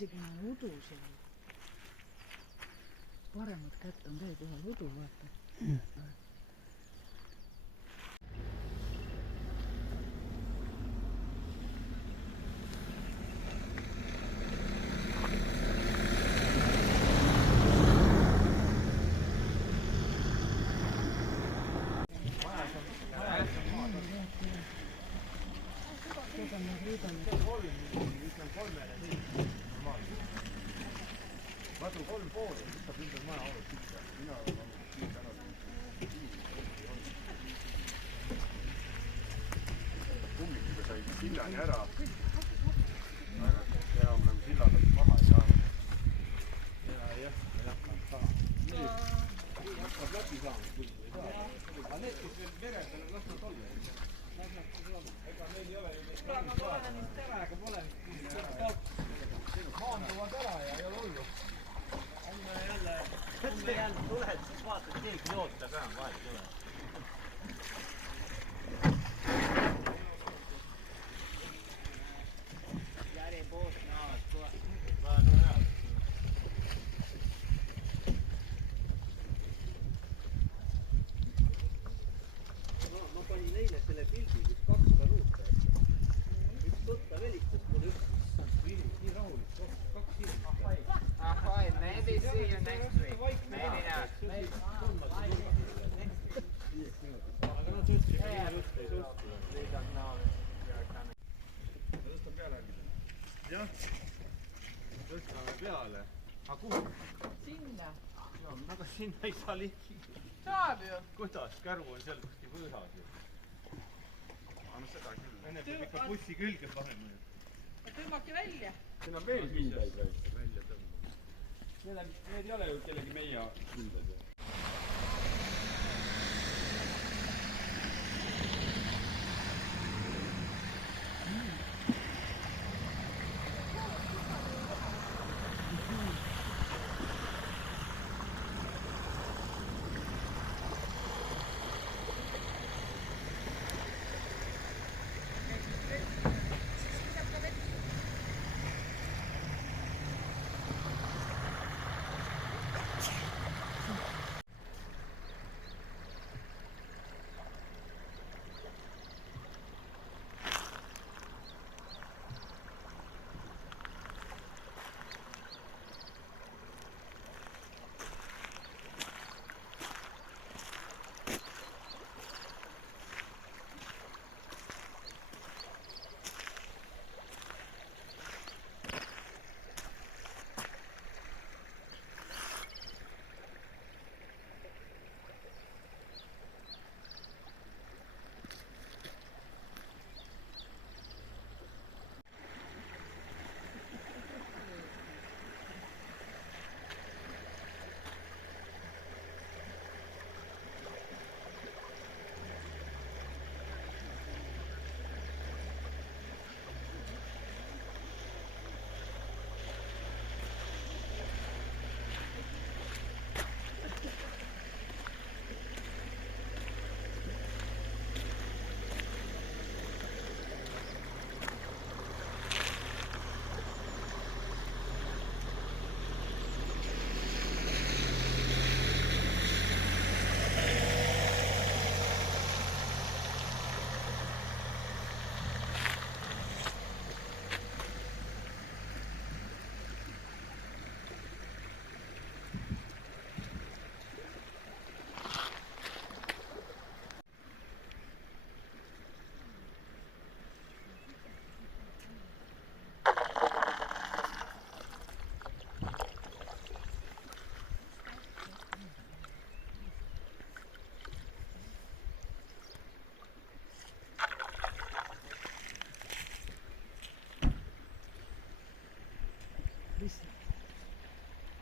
isegi on udu seal. Paremat kätt on veel ühel udu, vaata. Vaata 3 pooli, siis saab ümber maja auru pihta. Mina olen olnud siin täna. Kummikuga sai sillani ära. Ja me oleme silladelt maha ei saanud. Jah, saa. Nii. Hakkab läbi saanud, kui ei saa. Aga need, kes veel mere peale lasnud olla. Ega meil ei ole ju neid plaanimist ära, ega pole maanduvad ära ja ei ole hullu. Homme jälle tuled, siis vaatad, keegi joota ka on vahel tule. Järi poos näevad kohe. No hea. Ma panin eile selle pildi, kus 2 karuuta. Üks tuttav helistas mulle üks. Nii rahulik, 2 inimest. Ahoy, maybe see you next week. Maybe not. Aga nad ütlesid, et mine võtta ei suhtu. We don't know you are coming. Ma tõstan peale äkki. Jah, tõstame peale. Aga kuhu? Sinna. Aga sinna ei saa lihki. Saab ju. Kuidas? Käru on seal kuskil võõras ju. No seda küll. Enne peab ikka bussi külge panema. Tõmmake välja. Siin on veel kindaid või? Välja tõmbama. Need ei ole ju kellegi meie kindad ju. Mis